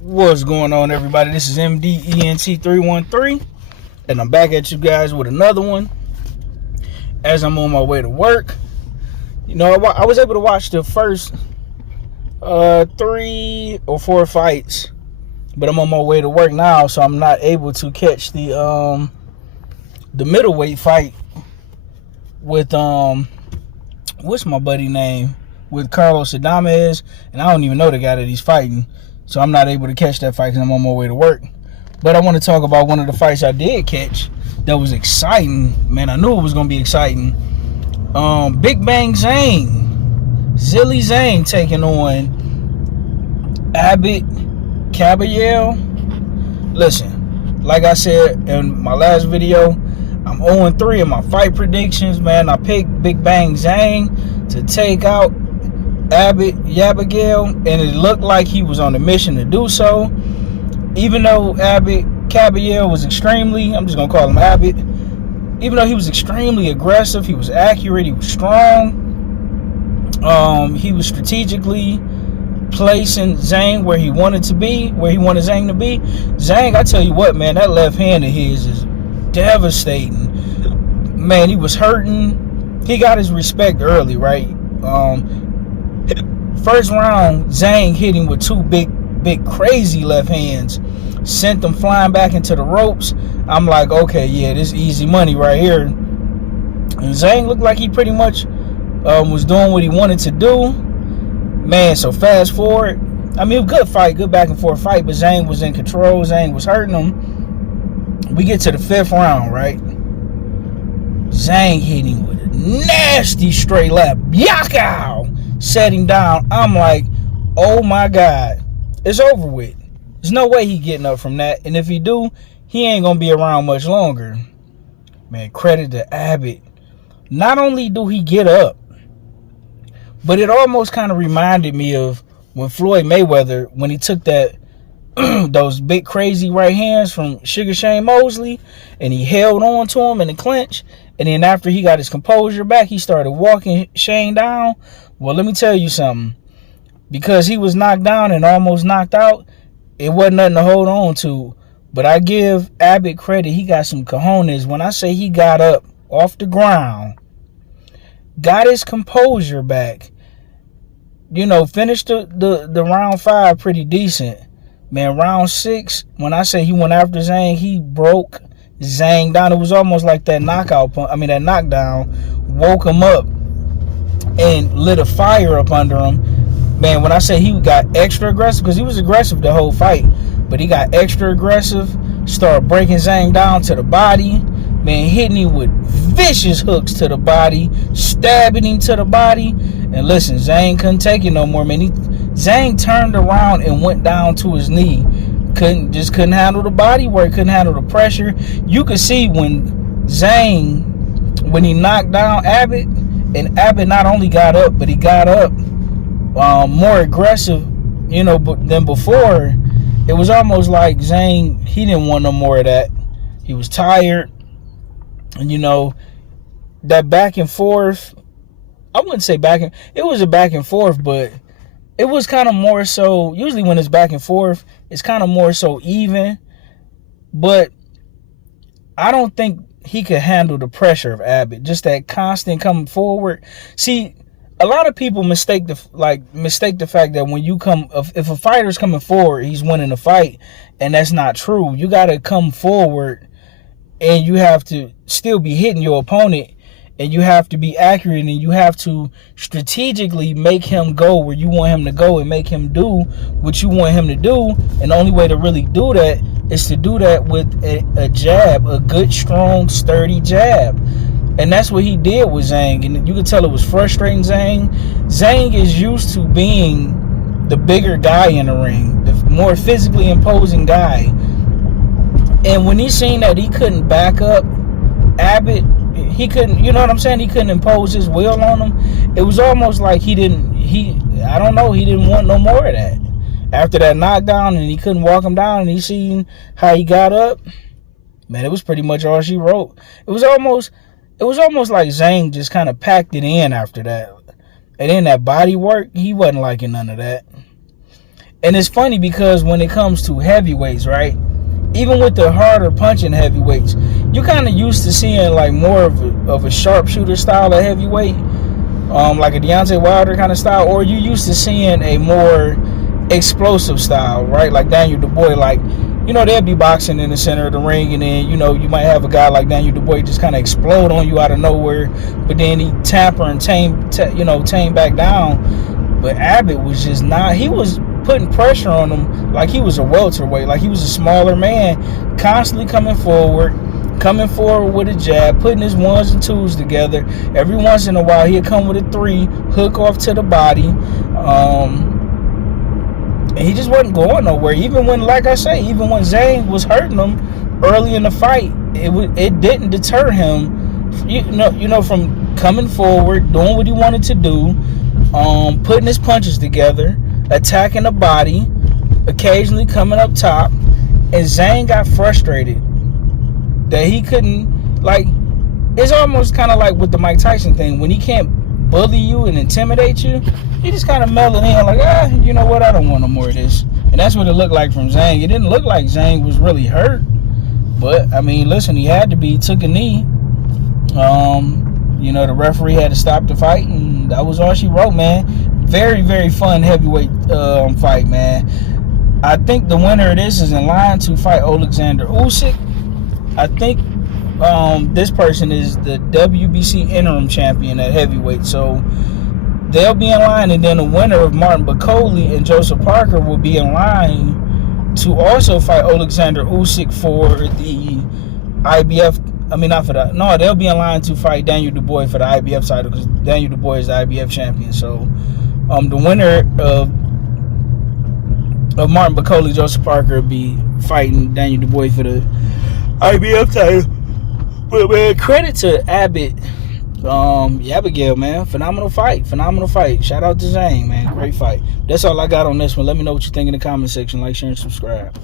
What's going on, everybody? This is MDENT313, and I'm back at you guys with another one as I'm on my way to work. You know, I was able to watch the first 3 or 4 fights, but I'm on my way to work now, so I'm not able to catch the middleweight fight with what's my buddy name, with Carlos Adames, and I don't even know the guy that he's fighting. So I'm not able to catch that fight because I'm on my way to work. But I want to talk about one of the fights I did catch that was exciting. Man, I knew it was going to be exciting. Big Bang Zhang. Zhilei Zhang taking on Agit Kabayel. Listen, like I said in my last video, I'm 0-3 in my fight predictions, man. I picked Big Bang Zhang to take out Agit Kabayel, and it looked like he was on a mission to do so. Even though Agit Kabayel was extremely, I'm just gonna call him Agit, even though he was extremely aggressive, he was accurate, he was strong, he was strategically placing Zhang where he wanted to be, where he wanted Zhang to be. Zhang, I tell you what, man, that left hand of his is devastating. Man, he was hurting. He got his respect early, right? First round, Zhang hit him with 2 big, crazy left hands. Sent them flying back into the ropes. I'm like, okay, yeah, this is easy money right here. And Zhang looked like he pretty much was doing what he wanted to do. Man, so fast forward. I mean, good fight, good back and forth fight, but Zhang was in control. Zhang was hurting him. We get to the 5th round, right? Zhang hit him with a nasty straight left. Yakow! Set him down. I'm like, oh my God, it's over with. There's no way he getting up from that, and if he do, he ain't gonna be around much longer. Man, credit to Agit. Not only do he get up, but it almost kind of reminded me of when Floyd Mayweather, when he took that those big crazy right hands from Sugar Shane Mosley, and he held on to him in the clinch, and then after he got his composure back, he started walking Shane down. Well, let me tell you something. Because he was knocked down and almost knocked out, it wasn't nothing to hold on to. But I give Agit credit. He got some cojones. When I say he got up off the ground, got his composure back, you know, finished the round 5 pretty decent. Man, round 6, when I say he went after Zhang, he broke Zhang down. It was almost like that that knockdown woke him up and lit a fire up under him. Man, when I say he got extra aggressive, because he was aggressive the whole fight, but he got extra aggressive, started breaking Zhang down to the body, man, hitting him with vicious hooks to the body, stabbing him to the body. And listen, Zhang couldn't take it no more, man. Zhang turned around and went down to his knee. Couldn't handle the body work, couldn't handle the pressure. You could see when he knocked down Agit, and Agit not only got up, but he got up more aggressive, you know, than before. It was almost like Zhang, he didn't want no more of that. He was tired. And, you know, that back and forth, I wouldn't say it was a back and forth, but it was kind of more so, usually when it's back and forth, it's kind of more so even. But I don't think he could handle the pressure of Agit, just that constant coming forward. See, a lot of people mistake the fact that when you come, if a fighter's coming forward, he's winning the fight, and that's not true. You got to come forward, and you have to still be hitting your opponent, and you have to be accurate, and you have to strategically make him go where you want him to go and make him do what you want him to do. And the only way to really do that is to do that with a jab, a good, strong, sturdy jab. And that's what he did with Zhang. And you could tell it was frustrating Zhang. Zhang is used to being the bigger guy in the ring, the more physically imposing guy. And when he seen that he couldn't back up Agit, he couldn't, you know what I'm saying? He couldn't impose his will on him. It was almost like he didn't want no more of that. After that knockdown and he couldn't walk him down and he seen how he got up, man, it was pretty much all she wrote. It was almost like Zhang just kind of packed it in after that. And then that body work, he wasn't liking none of that. And it's funny because when it comes to heavyweights, right? Even with the harder punching heavyweights, you kind of used to seeing like more of a sharpshooter style of heavyweight, like a Deontay Wilder kind of style, or you used to seeing a more explosive style, right? Like Daniel Dubois, like, you know, they'd be boxing in the center of the ring, and then, you know, you might have a guy like Daniel Dubois just kind of explode on you out of nowhere, but then he tamper and tame back down. But Abbott was just not. He was putting pressure on him like he was a welterweight, like he was a smaller man, constantly coming forward with a jab, putting his ones and twos together. Every once in a while, he'd come with a 3, hook off to the body. And he just wasn't going nowhere. Even when, like I say, even when Zhang was hurting him early in the fight, it didn't deter him, you know, from coming forward, doing what he wanted to do, putting his punches together, attacking the body, occasionally coming up top. And Zhang got frustrated that he couldn't, like, it's almost kind of like with the Mike Tyson thing. When he can't bully you and intimidate you, he just kind of mellowed in, like, you know what, I don't want no more of this. And that's what it looked like from Zhang. It didn't look like Zhang was really hurt, but I mean, listen, he had to be. He took a knee. You know, the referee had to stop the fight, and that was all she wrote, man. Very, very fun heavyweight fight, man. I think the winner of this is in line to fight Alexander Usyk. I think this person is the WBC interim champion at heavyweight, so they'll be in line, and then the winner of Martin Bakole and Joseph Parker will be in line to also fight Alexander Usyk for the IBF. I mean, not for that. No, they'll be in line to fight Daniel Dubois for the IBF title, because Daniel Dubois is the IBF champion. So, the winner of Martin Bakole, Joseph Parker, will be fighting Daniel Dubois for the IBF title. But man, credit to Abbott, Abigail, man. Phenomenal fight. Shout out to Zhang, man. Great fight. That's all I got on this one. Let me know what you think in the comment section. Like, share, and subscribe.